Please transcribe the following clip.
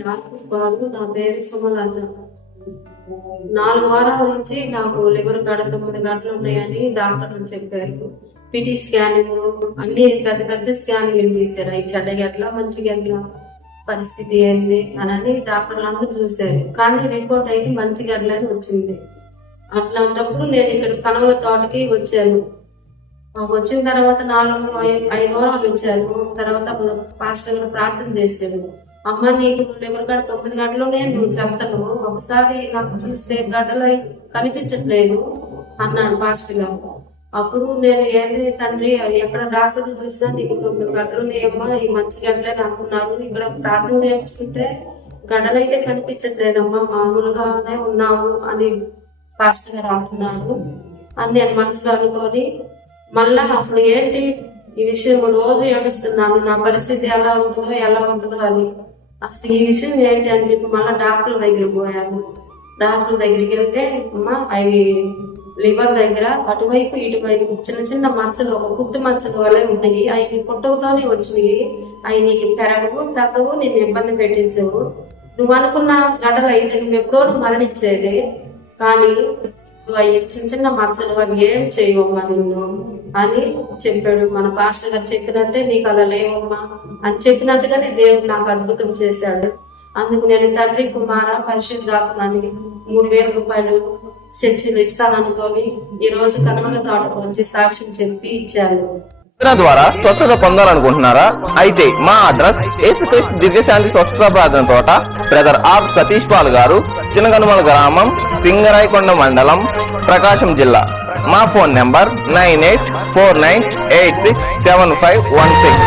Doctor బాబు నా పేరు సుమలత. నాలుగు వారాల నుంచి నాకు లివర్ కాడ తొమ్మిది గంటలు ఉన్నాయని డాక్టర్లు చెప్పారు. పిటి స్కానింగ్ అన్ని పెద్ద పెద్ద స్కానింగ్ తీశారు ఈ చెడ్డ ఎట్లా మంచి ఎట్లా పరిస్థితి ఏంది అని డాక్టర్లు అందరూ చూశారు. కానీ రిపోర్ట్ అయితే మంచిగా ఎట్లా అని వచ్చింది. అట్లాంటప్పుడు నేను ఇక్కడ కనవల తోటకి వచ్చాను. వచ్చిన తర్వాత నాలుగు ఐదు వారాలు వచ్చాను. తర్వాత పాస్టర్ గారు ప్రార్థన చేశాడు అమ్మ నీకు లివర్ కాడ తొమ్మిది గంటలోనే నువ్వు చెప్తావు ఒకసారి నాకు చూస్తే గడ్డలు కనిపించట్లేదు అన్నాడు పాస్టర్ గారు. అప్పుడు నేను ఏంది తండ్రి ఎక్కడ డాక్టర్ చూసినా నీకు తొమ్మిది గంటలు లేమ్మా ఈ మంచి గంటలే అనుకున్నాను. ఇక్కడ ప్రార్థన చేయించుకుంటే గడ్డలైతే కనిపించట్లేదమ్మా మామూలుగానే ఉన్నావు అని పాస్టర్ గారు అంటున్నాను అని నేను మనసులో అనుకొని మళ్ళా అసలు ఏంటి ఈ విషయం రోజు యోగిస్తున్నాను నా పరిస్థితి ఎలా ఉంటుందో ఎలా ఉంటుందో అని. అసలు ఈ విషయం ఏంటి అని చెప్పి మళ్ళీ డాక్టర్ దగ్గర పోయాను. డాక్టర్ దగ్గరికి వెళ్తే అమ్మా అవి లివర్ దగ్గర అటువైపు ఇటువైపు చిన్న చిన్న మచ్చలు ఒక పుట్టు మచ్చలు వల్లే ఉన్నాయి. అవి పుట్టుకతోనే వచ్చినాయి. అవి నీకు పెరగవు తగ్గవు నేను ఇబ్బంది పెట్టించవు. నువ్వు అనుకున్న గడ్డలు అయితే నువ్వు ఎప్పుడో మరణించేది. కానీ అవి చిన్న చిన్న మచ్చలు అవి ఏం చేయవమ్మా నిన్ను. అని చెప్పాడు. మన పాస్టర్ గారు చెప్పినట్టే నీకు అలా లేవమ్మా అని చెప్పినట్టుగానే దేవుడు నాకు అద్భుతం చేశాడు. అందుకు నేను తండ్రి కుమార పరిశుద్ధాత్మని మూడు వేల రూపాయలు చర్చలు ఇస్తాననుకొని ఈ రోజు కనుమల తోటకు వచ్చి సాక్ష్యం చెప్పి ఇచ్చాను ద్వారా స్వస్థత పొందాలనుకుంటున్నారా? అయితే మా అడ్రస్ యేసుక్రీస్తు దివ్యశాంతి స్వస్థత ప్రార్థన తోట. బ్రదర్ ఆర్ సతీష్ పాల్ గారు చిన్నగనుమల గ్రామం పింగరాయకొండ మండలం ప్రకాశం జిల్లా. మా phone number nine eight four nine eight six seven five one six.